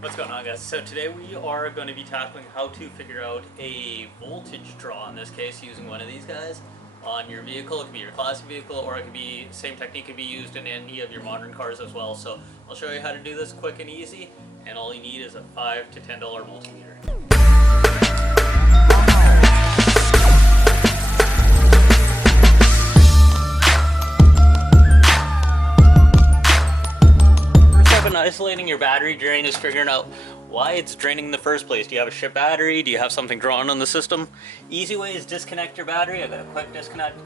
What's going on, guys? So today we are going to be tackling how to figure out a voltage draw, in this case using one of these guys on your vehicle. It could be your classic vehicle, or it could be, same technique could be used in any of your modern cars as well. So I'll show you how to do this quick and easy, and all you need is a $5 to $10 multimeter. Isolating your battery drain is figuring out why it's draining in the first place. Do you have a ship battery? Do you have something drawn on the system? Easy way is disconnect your battery. I've got a quick disconnect.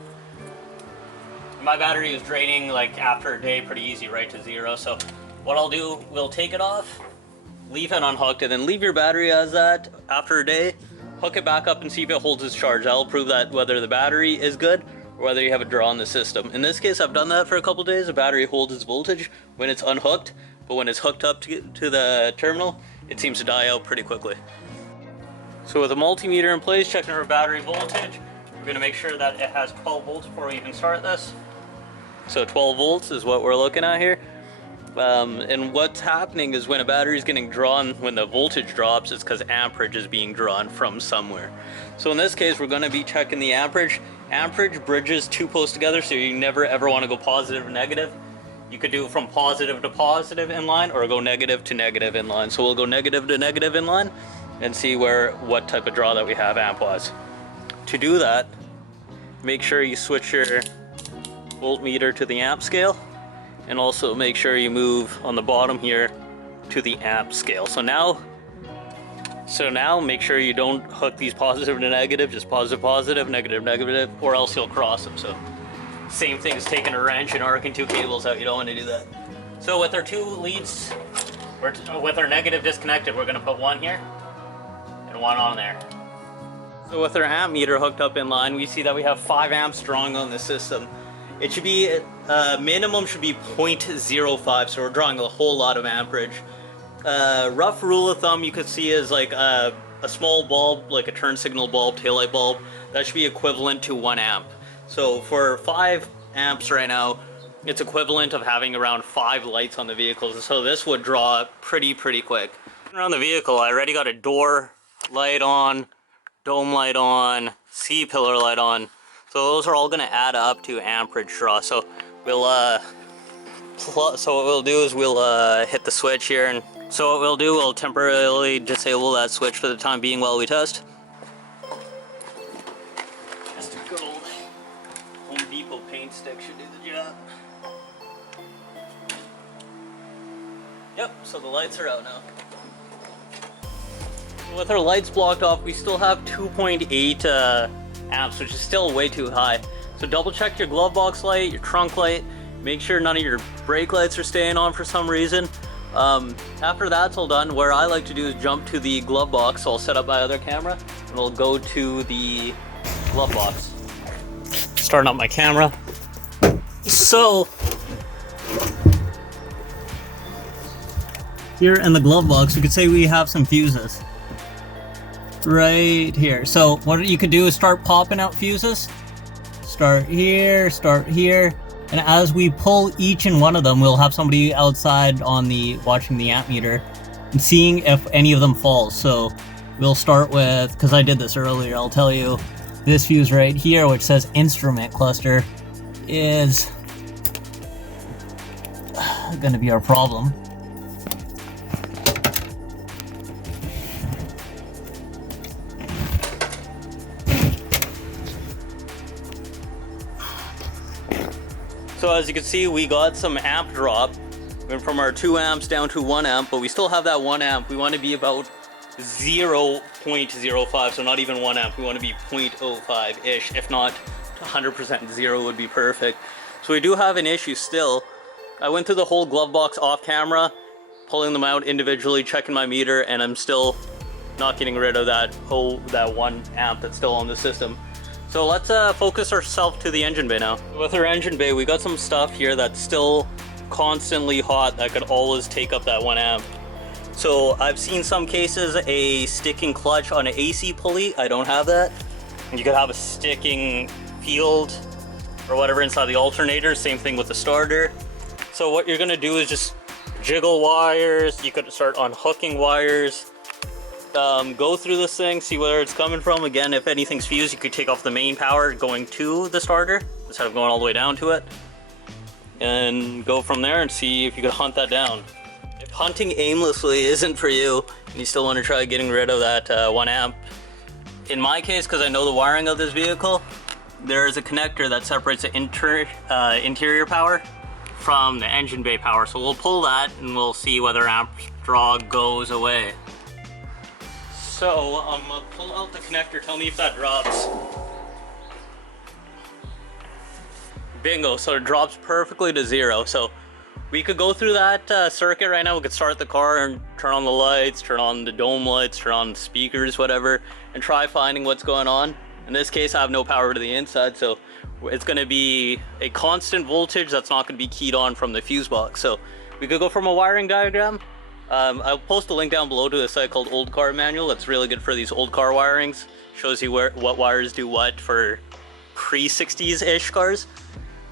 My battery is draining like after a day pretty easy, right to zero. So what I'll do, we'll take it off, leave it unhooked, and then leave your battery as that after a day. Hook it back up and see if it holds its charge. That'll prove that whether the battery is good or whether you have a draw on the system. In this case, I've done that for a couple days. The battery holds its voltage when it's unhooked, but when it's hooked up to the terminal, it seems to die out pretty quickly. So with a multimeter in place, checking our battery voltage, we're going to make sure that it has 12 volts before we even start this. So 12 volts is what we're looking at here. And what's happening is when a battery is getting drawn, when the voltage drops, it's because amperage is being drawn from somewhere. So in this case, we're going to be checking the amperage. Amperage bridges two poles together, so you never ever want to go positive or negative. You could do from positive to positive inline, or go negative to negative inline. So we'll go negative to negative inline and see what type of draw that we have amp-wise. To do that, make sure you switch your voltmeter to the amp scale, and also make sure you move on the bottom here to the amp scale. So now make sure you don't hook these positive to negative, just positive, positive, negative, negative, or else you'll cross them. So same thing as taking a wrench and arcing two cables out. You don't want to do that. So with our two leads, with our negative disconnected, we're going to put one here and one on there. So with our amp meter hooked up in line, we see that we have 5 amps drawing on the system. It should be, minimum should be 0.05, so we're drawing a whole lot of amperage. Rough rule of thumb you could see is like a small bulb, like a turn signal bulb, taillight bulb, that should be equivalent to 1 amp. So for 5 amps right now, it's equivalent of having around 5 lights on the vehicle. So this would draw pretty quick. Around the vehicle, I already got a door light on, dome light on, C-pillar light on. So those are all going to add up to amperage draw. So we'll what we'll do is we'll hit the switch here, and so what we'll do, we'll temporarily disable that switch for the time being while we test. Just a good old Home Depot paint stick should do the job. Yep, so the lights are out now. With our lights blocked off, we still have 2.8 amps, which is still way too high. So double check your glove box light, your trunk light, make sure none of your brake lights are staying on for some reason. After that's all done, what I like to do is jump to the glove box. So I'll set up my other camera and we'll go to the glove box. Starting up my camera. So here in the glove box, we could say we have some fuses right here. So what you could do is start popping out fuses. Start here, and as we pull each and one of them, we'll have somebody outside on watching the amp meter and seeing if any of them falls. So we'll start with, because I did this earlier, I'll tell you, this fuse right here, which says instrument cluster, is gonna be our problem. So as you can see, we got some amp drop. Went from our 2 amps down to 1 amp, but we still have that 1 amp. We want to be about 0.05, so not even 1 amp. We want to be 0.05-ish, if not 100% zero would be perfect. So we do have an issue still. I went through the whole glove box off camera, pulling them out individually, checking my meter, and I'm still not getting rid of that 1 amp that's still on the system. So let's focus ourselves to the engine bay now. With our engine bay, we got some stuff here that's still constantly hot that could always take up that 1 amp. So I've seen some cases a sticking clutch on an AC pulley. I don't have that. You could have a sticking field or whatever inside the alternator. Same thing with the starter. So what you're gonna do is just jiggle wires, you could start unhooking wires. Go through this thing, see where it's coming from. Again, if anything's fused, you could take off the main power going to the starter instead of going all the way down to it. And go from there and see if you could hunt that down. If hunting aimlessly isn't for you, and you still want to try getting rid of that 1 amp, in my case, because I know the wiring of this vehicle, there is a connector that separates the interior power from the engine bay power. So we'll pull that and we'll see whether amp draw goes away. So I'm gonna pull out the connector, tell me if that drops. Bingo, so it drops perfectly to 0. So we could go through that circuit right now. We could start the car and turn on the lights, turn on the dome lights, turn on the speakers, whatever, and try finding what's going on. In this case, I have no power to the inside, so it's gonna be a constant voltage that's not gonna be keyed on from the fuse box. So we could go from a wiring diagram. I'll post a link down below to a site called Old Car Manual. It's really good for these old car wirings. Shows you what wires do what for pre-60s-ish cars.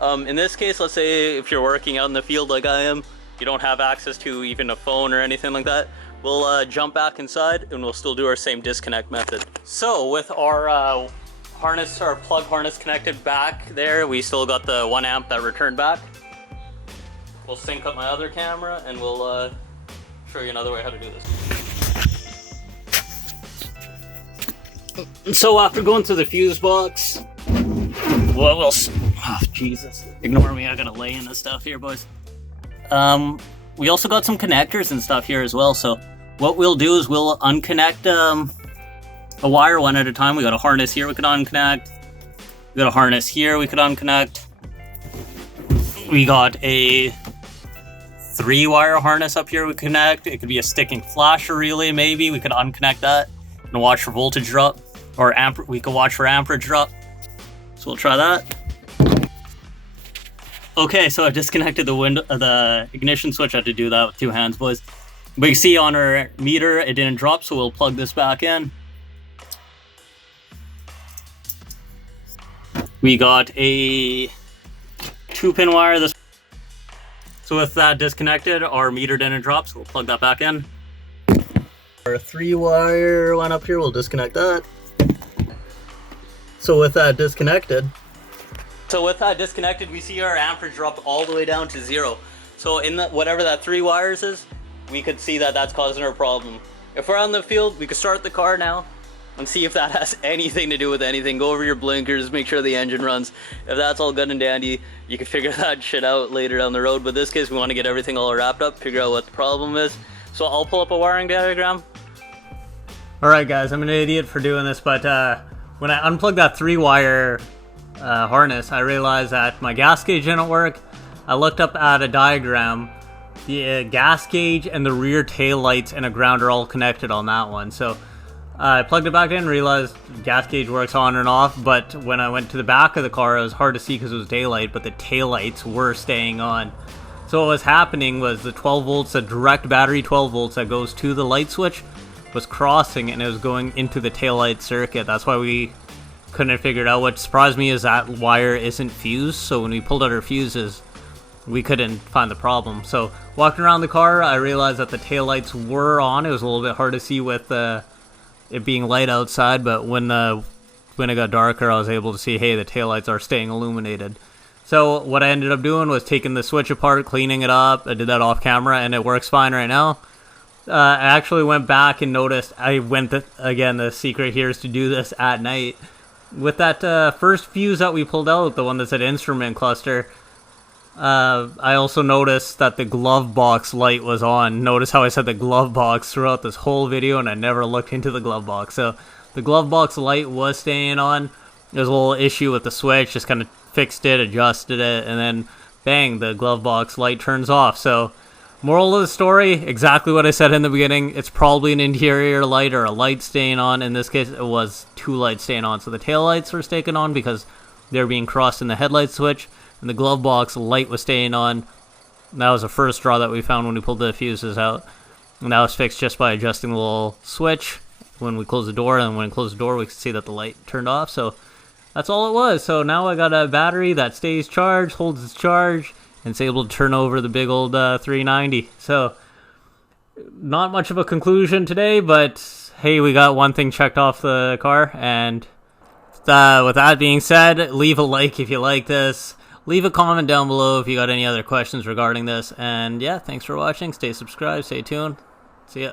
In this case, let's say if you're working out in the field like I am, you don't have access to even a phone or anything like that, we'll jump back inside and we'll still do our same disconnect method. So with our harness, our plug harness connected back there, we still got the 1 amp that returned back. We'll sync up my other camera and we'll show you another way how to do this. So after going through the fuse box, oh Jesus, ignore me, I gotta lay in this stuff here, boys. We also got some connectors and stuff here as well, so what we'll do is we'll unconnect a wire one at a time. We got a harness here we could unconnect. We got a harness here we could unconnect. We got a 3-wire harness up here we connect. It could be a sticking flasher relay maybe. We could unconnect that and watch for voltage drop, or we could watch for amperage drop. So we'll try that. Okay, so I disconnected the ignition switch. I had to do that with 2 hands, boys. But you see on our meter, it didn't drop, so we'll plug this back in. We got a 2-pin wire. So with that disconnected, our meter didn't drop, so we'll plug that back in. Our 3-wire one up here, we'll disconnect that. So with that disconnected, we see our amperage dropped all the way down to 0. So in whatever that 3 wires is, we could see that that's causing our problem. If we're on the field, we could start the car now and see if that has anything to do with anything. Go over your blinkers, make sure the engine runs. If that's all good and dandy, you can figure that shit out later down the road. But in this case, we want to get everything all wrapped up, figure out what the problem is. So I'll pull up a wiring diagram. Alright guys, I'm an idiot for doing this, but when I unplugged that 3-wire harness, I realized that my gas gauge didn't work. I looked up at a diagram. The gas gauge and the rear tail lights and a ground are all connected on that one. So I plugged it back in, realized gas gauge works on and off, but when I went to the back of the car, it was hard to see because it was daylight, but the tail lights were staying on. So what was happening was the 12 volts, the direct battery 12 volts that goes to the light switch was crossing and it was going into the tail light circuit. That's why we couldn't figure it out. What surprised me is that wire isn't fused, so when we pulled out our fuses, we couldn't find the problem. So walking around the car, I realized that the tail lights were on. It was a little bit hard to see with it being light outside, but when it got darker, I was able to see, hey, the tail lights are staying illuminated. So what I ended up doing was taking the switch apart, cleaning it up. I did that off camera, and it works fine right now. I actually went back and noticed, again, the secret here is to do this at night. With that first fuse that we pulled out, the one that said instrument cluster, I also noticed that the glove box light was on. Notice how I said the glove box throughout this whole video and I never looked into the glove box. So the glove box light was staying on. There was a little issue with the switch, just kind of fixed it, adjusted it, and then bang, the glove box light turns off. So moral of the story, exactly what I said in the beginning. It's probably an interior light or a light staying on. In this case, it was 2 lights staying on. So the tail lights were staying on because they're being crossed in the headlight switch. And the glove box light was staying on. That was the first draw that we found when we pulled the fuses out. And that was fixed just by adjusting the little switch when we closed the door. And when we closed the door, we could see that the light turned off. So that's all it was. So now I got a battery that stays charged, holds its charge. and it's able to turn over the big old 390. So, not much of a conclusion today, but hey, we got one thing checked off the car. And with that being said, leave a like if you like this. Leave a comment down below if you got any other questions regarding this. And yeah, thanks for watching. Stay subscribed, stay tuned. See ya.